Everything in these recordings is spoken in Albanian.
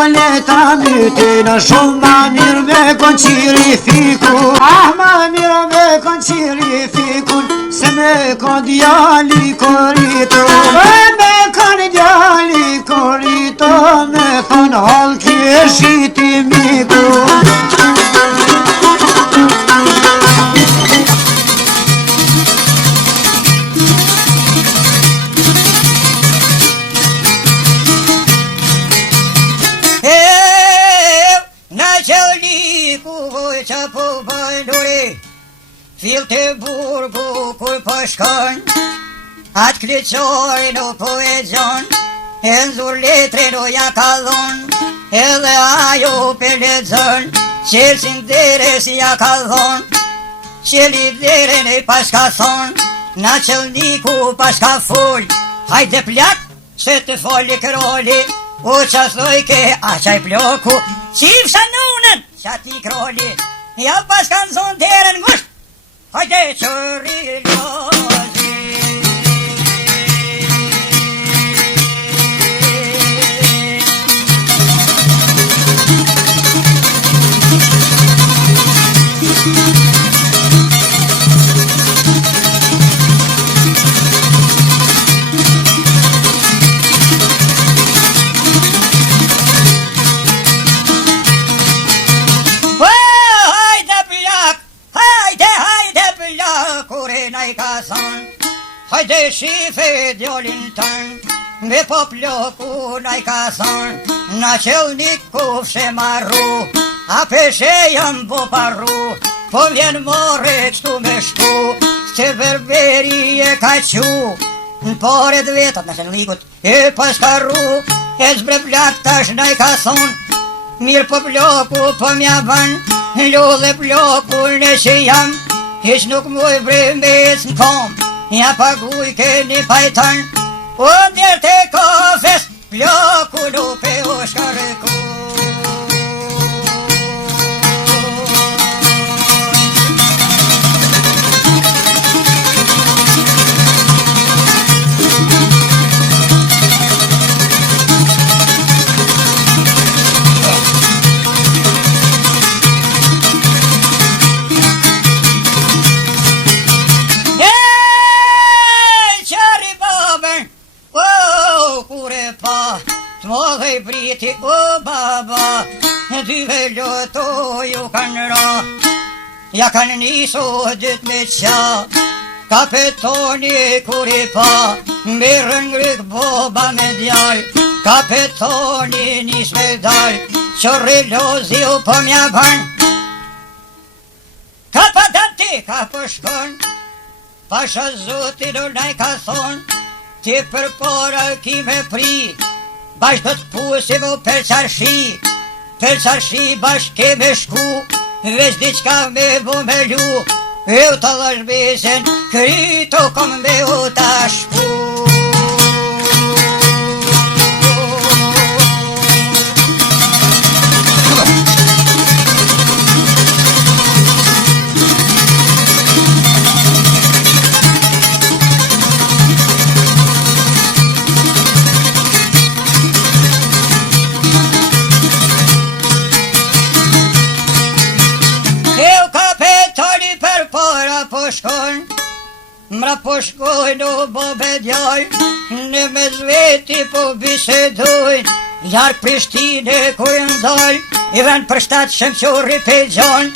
djole ta mytin, shumë ma mirë me kon qiri fikun. Ma mirë me kon qiri fikun, se me kon djali korito. Me kon djali korito, me thon hall kishiti miku. Filte burgu kur po shkon, atë kryqoj në po e gjon, e nzur letre në ja kallon, edhe ajo pe lexon, qelsin dere si ja kallon, qeli dere ne paska thon, na qelniku paska full, hajde plak, se të foli kroli, u qa thoj ke a qaj ploku, qif shanunën, qa ti kroli, ja paska në zon dere në ngusht, hajde qëri lozi. Hajde shife djolin tën, me po ploku naj ka thon, na qelnik kufshe marru, a peshe jam po parru, po vjen more qtu me shtu, se berberi e ka qu, në pore të vetat në qelnikut e paskarru, e zbre plak tash naj ka thon, mirë po ploku po mja ban, lodhe ploku në që jam, hiq nuk muj vrembes në kom, ja paguj keni pajton, o ndjer te kofes, ploku lupe o shkarku. T'modhej briti o baba, dy veloto ju kanë ra, ja kanë nisu dyt me qa, kapetoni kur i pa, mirën ngryk boba me djal, kapetoni nis me dal, qërri lozi u po mja ban, ka pa damti ka po shkon, pasha zoti do naj ka thon, ti për pora ki me pri, bash do t'pusim o për qarshi bash ke me shku, veç diqka me bo me lu, e u të lashbesen, kryto kom me u ta shku. Mra po shkoj në bobe djaj, në me zveti po bisedoj, jarë Prishtine kur ndaj, i ven për shtatë shemqori pe gjon,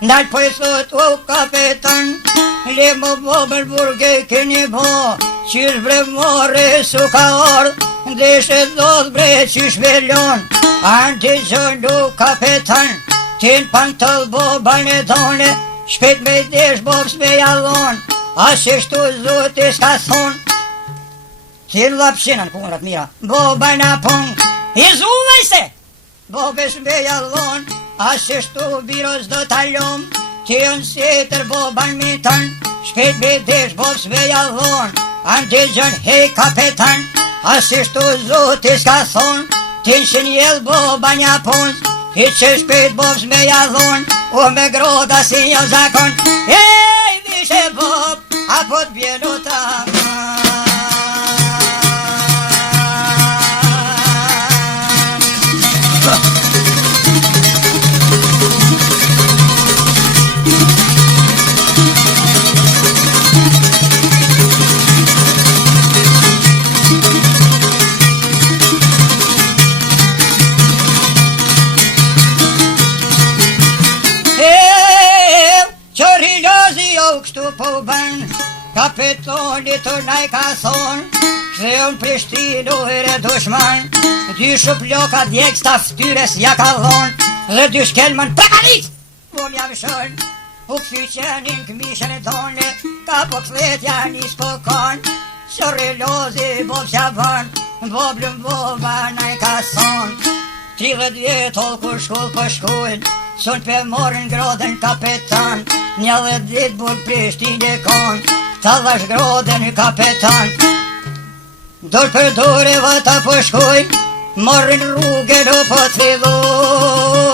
ndal po i thot o kapetan, le më bobën burge keni bo, qish bre more su ka ardh, ndeshe dhodh bre qish velon, anti gjon o kapetan, tin pantëll boban e dhone, shpet me desh bobs me jallon, ashtu zoti s'ka thon, si lapshinan punrat mira, boba na pun, i zuvej se, bobes me jallon, ashtu biros do talon, ti on setër boban mitan, shpet me desh bobs me jallon, anti gjon hej kapetan, ashtu zoti s'ka thon, ti shenjel boba nja pun, i që shpet bobs me jallon, o me groda si jo zakon, ej vishe bob, apo t'bjeno ta monitor na I ka thonë se unë Prishtinë ujre dushman, dy shuploka djeg sta ftyres ja ka dhonë, dhe dy shkelmën prekalit, po m'jam shën, u këthy qenin këmishën e tonë, ka po këthetja nis po konë, shorri lozi bob qa ban, boblëm boba na I ka thonë, 30 vjet holl kur shkull po shkujnë, sun pe morën grodën kapetan, një dhe dit bur Prishtinë e konë, ta dhash grodën I kapetan. Dorë për dore vata po shkojnë, morën rrugën o po të fillojnë.